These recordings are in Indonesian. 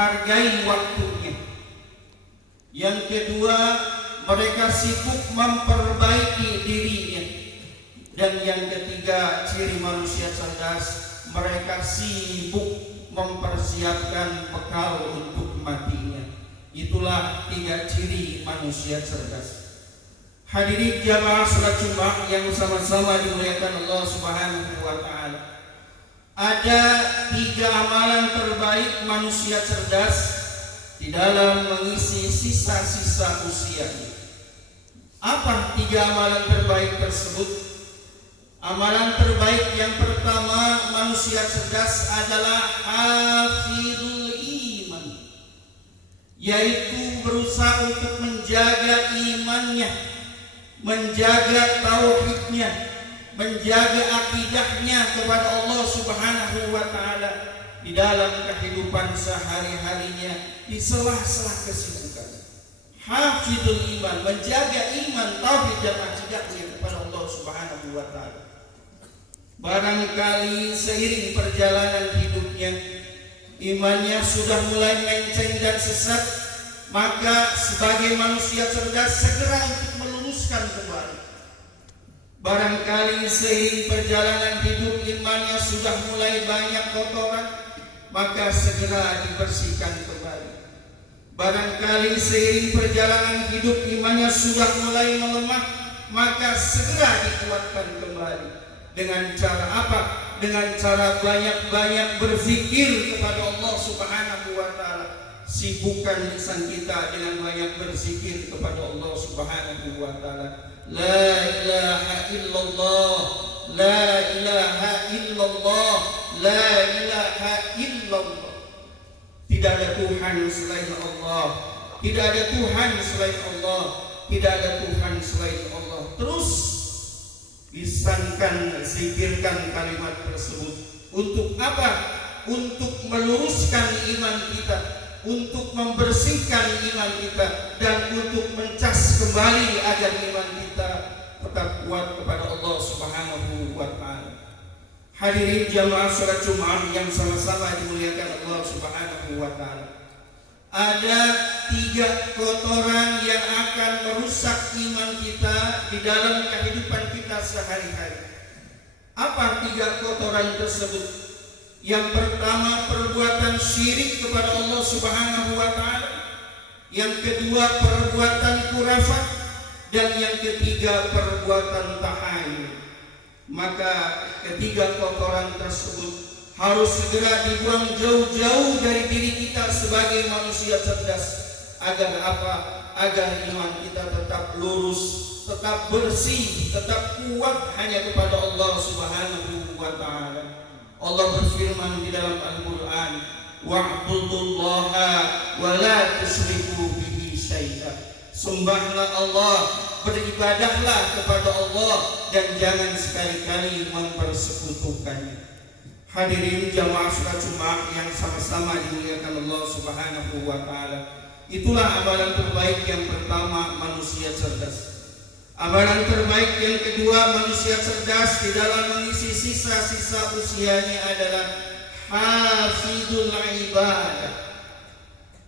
menghargai waktunya. Yang kedua, mereka sibuk memperbaiki dirinya. Dan yang ketiga, ciri manusia cerdas, mereka sibuk mempersiapkan bekal untuk matinya. Itulah 3 ciri manusia cerdas. Hadirin jamaah salat Jumat yang sama-sama dimuliakan Allah Subhanahu wa taala. Ada 3 amalan terbaik manusia cerdas di dalam mengisi sisa-sisa usianya. Apa 3 amalan terbaik tersebut? Amalan terbaik yang pertama manusia cerdas adalah hafizul iman, yaitu berusaha untuk menjaga imannya, menjaga tauhidnya, menjaga akidahnya kepada Allah Subhanahu wa taala di dalam kehidupan sehari-harinya, di sela-sela kesibukan. Hafizul iman, menjaga iman, tauhid dan akidahnya kepada Allah Subhanahu wa taala. Barangkali seiring perjalanan hidupnya imannya sudah mulai melenceng dan sesat, maka sebagai manusia cerdas segera untuk meluruskan kembali. Barangkali seiring perjalanan hidup imannya sudah mulai banyak kotoran, maka segera dibersihkan kembali. Barangkali seiring perjalanan hidup imannya sudah mulai melemah, maka segera dikuatkan kembali. Dengan cara apa? Dengan cara banyak-banyak berzikir kepada Allah Subhanahu wa taala. Sibukkan lisan kita dengan banyak berzikir kepada Allah Subhanahu wa taala. La ilaha illallah, la ilaha illallah, la ilaha illallah. Tidak ada Tuhan selain Allah, tidak ada Tuhan selain Allah, tidak ada Tuhan selain Allah. Terus lisankan, zikirkan kalimat tersebut. Untuk apa? Untuk meluruskan iman kita, untuk membersihkan iman kita, dan untuk mencas kembali agar iman kita tetap kuat kepada Allah Subhanahu wa taala. Hadirin jamaah salat Jumat yang sama-sama dimuliakan Allah Subhanahu wa taala. Ada 3 kotoran yang akan merusak iman kita di dalam kehidupan kita sehari-hari. Apa 3 kotoran tersebut? Yang pertama, perbuatan syirik kepada Allah Subhanahu wa taala. Yang kedua, perbuatan khurafat, dan yang ketiga, perbuatan tahayul. Maka ketiga kotoran tersebut harus segera dibuang jauh-jauh dari diri kita sebagai manusia cerdas. Agar apa? Agar iman kita tetap lurus, tetap bersih, tetap kuat hanya kepada Allah Subhanahu wa taala. Allah berfirman di dalam Al-Qur'an, "Wa'budullaha wa la tusyriku bihi syai'a." Sembahlah Allah, beribadahlah kepada Allah, dan jangan sekali-kali mempersekutukannya. Hadirin jamaah salat Jumat yang sama-sama dimuliakan Allah Subhanahu wa taala. Itulah amalan terbaik yang pertama manusia cerdas. Amalan terbaik yang kedua manusia cerdas di dalam mengisi sisa-sisa usianya adalah hafizul ibadah,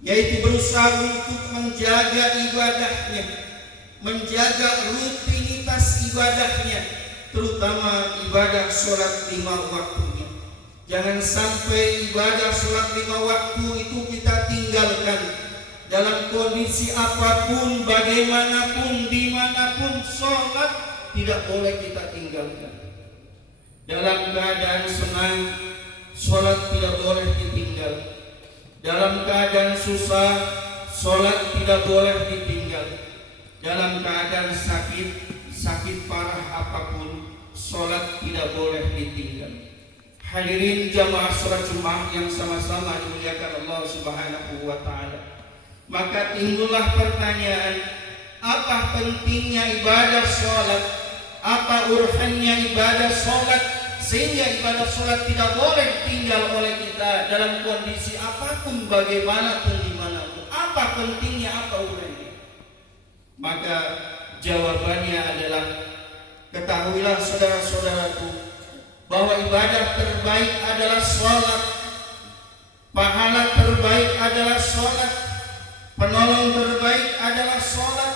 yaitu berusaha untuk menjaga ibadahnya, menjaga rutinitas ibadahnya, terutama ibadah sholat 5 waktunya. Jangan sampai ibadah sholat 5 waktu itu kita tinggalkan. Dalam kondisi apapun, bagaimanapun, dimanapun, sholat tidak boleh kita tinggalkan. Dalam keadaan senang, sholat tidak boleh ditinggal. Dalam keadaan susah, sholat tidak boleh ditinggal. Dalam keadaan sakit parah apapun, sholat tidak boleh ditinggal. Hadirin jamaah salat Jumat yang sama-sama dimuliakan Allah Subhanahu wa taala. Maka timbullah pertanyaan, apa pentingnya ibadah sholat? Apa urusannya ibadah sholat sehingga ibadah sholat tidak boleh tinggal oleh kita dalam kondisi apapun, bagaimanapun, dimanapun? Apa pentingnya, apa urusannya? Maka jawabannya adalah, ketahuilah saudara-saudaraku, bahwa ibadah terbaik adalah sholat. Pahala terbaik adalah sholat. Penolong terbaik adalah sholat.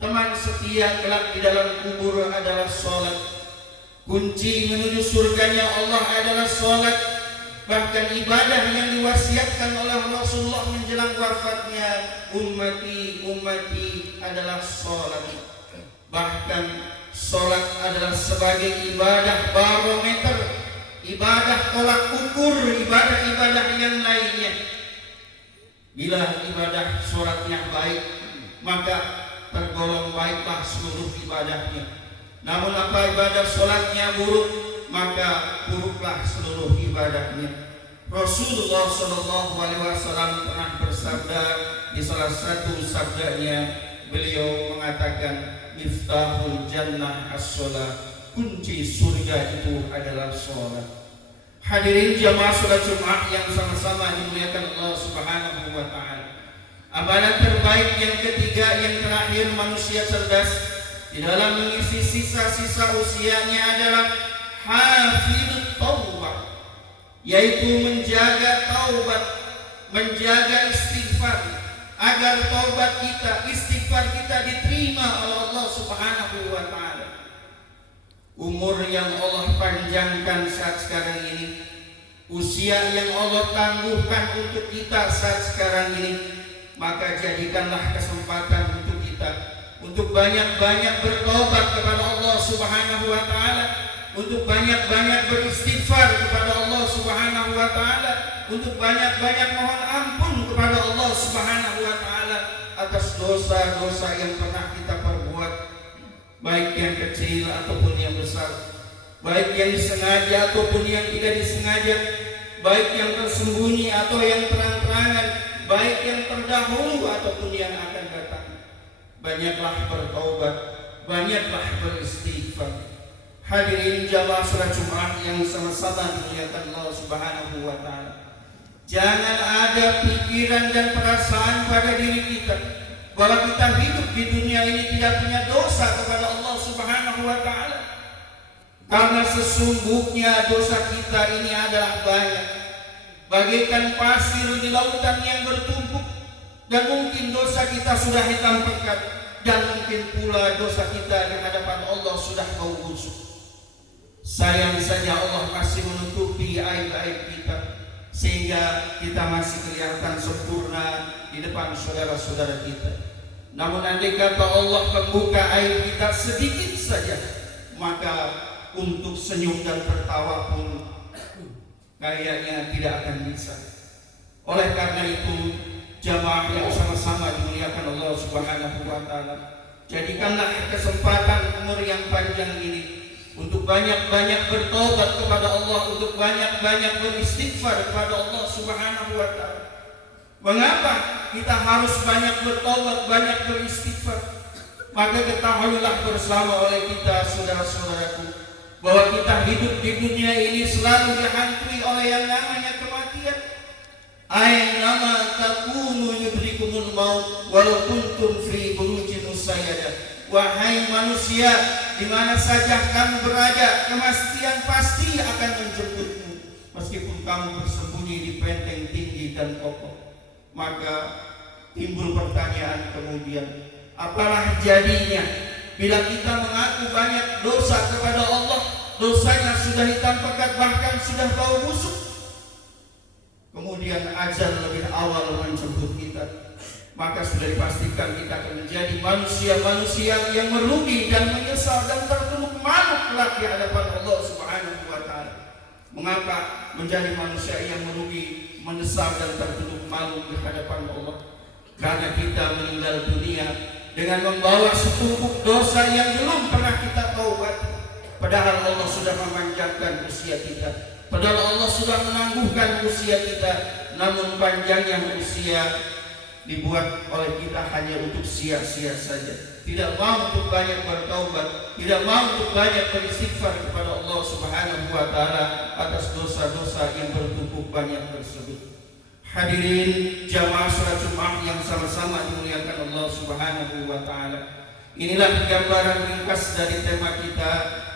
Teman setia kelak di dalam kubur adalah sholat. Kunci menuju surganya Allah adalah sholat. Bahkan ibadah yang diwasiatkan oleh Rasulullah menjelang wafatnya, ummati ummati, adalah sholat. Bahkan sholat adalah sebagai ibadah barometer, ibadah tolak ukur ibadah-ibadah yang lainnya. Bila ibadah sholatnya baik, maka tergolong baiklah seluruh ibadahnya. Namun apa ibadah sholatnya buruk, maka buruklah seluruh ibadahnya. Rasulullah SAW pernah bersabda, di salah satu sabdanya beliau mengatakan, miftahul jannah as-sholat, kunci surga itu adalah sholat. Hadirin jamaah sholat Jumat yang sama-sama dimuliakan Allah Subhanahu wa Ta'ala. Amalan terbaik yang ketiga, yang terakhir, manusia cerdas di dalam mengisi sisa-sisa usianya adalah hafidut taubat, yaitu menjaga taubat, menjaga istighfar, agar taubat kita, istighfar kita diterima oleh Allah Subhanahu wa Ta'ala. Umur yang Allah panjangkan saat sekarang ini, usia yang Allah tangguhkan untuk kita saat sekarang ini, maka jadikanlah kesempatan untuk kita untuk banyak-banyak bertobat kepada Allah Subhanahu wa Ta'ala, untuk banyak-banyak beristighfar kepada Allah Subhanahu wa Ta'ala, untuk banyak-banyak mohon ampun kepada Allah Subhanahu wa Ta'ala atas dosa-dosa yang pernah kita perbuat, baik yang kecil ataupun yang besar, baik yang disengaja ataupun yang tidak disengaja, baik yang tersembunyi atau yang terang-terangan, baik yang terdahulu ataupun yang akan datang. Banyaklah bertaubat, banyaklah beristighfar. Hadirin jamaah salat Jumat yang sama-sama dimuliakan Allah Subhanahu wa Ta'ala, jangan ada pikiran dan perasaan pada diri kita bahwa kita hidup di dunia ini tidak punya dosa kepada Allah Subhanahu wa Ta'ala. Karena sesungguhnya dosa kita ini adalah banyak, bagaikan pasir di lautan yang bertumpuk, dan mungkin dosa kita sudah hitam pekat, dan mungkin pula dosa kita di hadapan Allah sudah bau busuk. Sayang saja Allah masih menutupi aib-aib kita, sehingga kita masih kelihatan sempurna di depan saudara-saudara kita. Namun andai kata Allah membuka aib kita sedikit saja, maka untuk senyum dan tertawa pun kayaknya tidak akan bisa. Oleh karena itu, jamaah yang sama-sama dimuliakan Allah Subhanahu wa Ta'ala, jadikanlah kesempatan umur yang panjang ini untuk banyak-banyak bertobat kepada Allah, untuk banyak-banyak beristighfar kepada Allah Subhanahu wa Ta'ala. Mengapa kita harus banyak bertobat, banyak beristighfar? Maka ketahuilah bersama oleh kita, saudara-saudaraku, bahwa kita hidup di dunia ini selalu dihantui oleh yang namanya kematian. Aynama takunu yudrikumul maut walau kuntum fi burujin musayyadah. Wahai manusia, di mana saja kamu berada, kematian pasti akan menjemputmu, meskipun kamu bersembunyi di benteng tinggi dan kokoh. Maka timbul pertanyaan kemudian, apalah jadinya bila kita mengaku banyak dosa kepada Allah, dosanya sudah hitam pekat, bahkan sudah bau busuk, kemudian ajal lebih awal menjemput kita, maka sudah dipastikan kita akan menjadi manusia-manusia yang merugi dan menyesal dan tertunduk malu kelak di hadapan Allah Subhanahu wa Ta'ala. Mengapa menjadi manusia yang merugi, menyesal dan tertunduk malu di hadapan Allah? Karena kita meninggal dunia dengan membawa setumpuk dosa yang belum pernah kita taubat. Padahal Allah sudah memanjangkan usia kita, padahal Allah sudah menangguhkan usia kita, namun panjangnya usia dibuat oleh kita hanya untuk sia-sia saja. Tidak mau untuk banyak bertaubat, tidak mau untuk banyak beristighfar kepada Allah Subhanahu wa Ta'ala atas dosa-dosa yang bertumpuk banyak tersebut. Hadirin jamaah salat Jumat yang sama-sama dimuliakan Allah Subhanahu wa Ta'ala, inilah gambaran ringkas dari tema kita,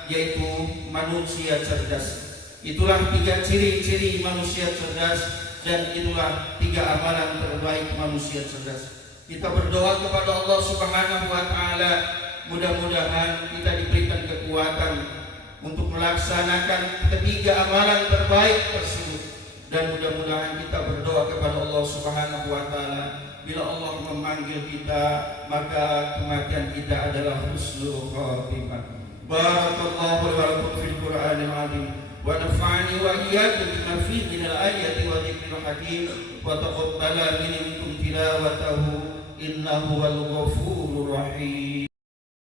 yaitu manusia cerdas. Itulah 3 ciri-ciri manusia cerdas, dan itulah 3 ketiga amalan terbaik manusia cerdas. Kita berdoa kepada Allah Subhanahu wa taala, mudah-mudahan kita diberikan kekuatan untuk melaksanakan ketiga amalan terbaik tersebut, dan mudah-mudahan kita berdoa kepada Allah Subhanahu wa taala, bila Allah memanggil kita maka kematian kita adalah husnul khatimah. Barakallahu wa lakum fil Qur'anil azim wa nafa'ani wa iyyakum bima fihi minal ayati wa dzikril hakim wa taqabbala minkum tilawatahu innahu wal ghafurur rahim.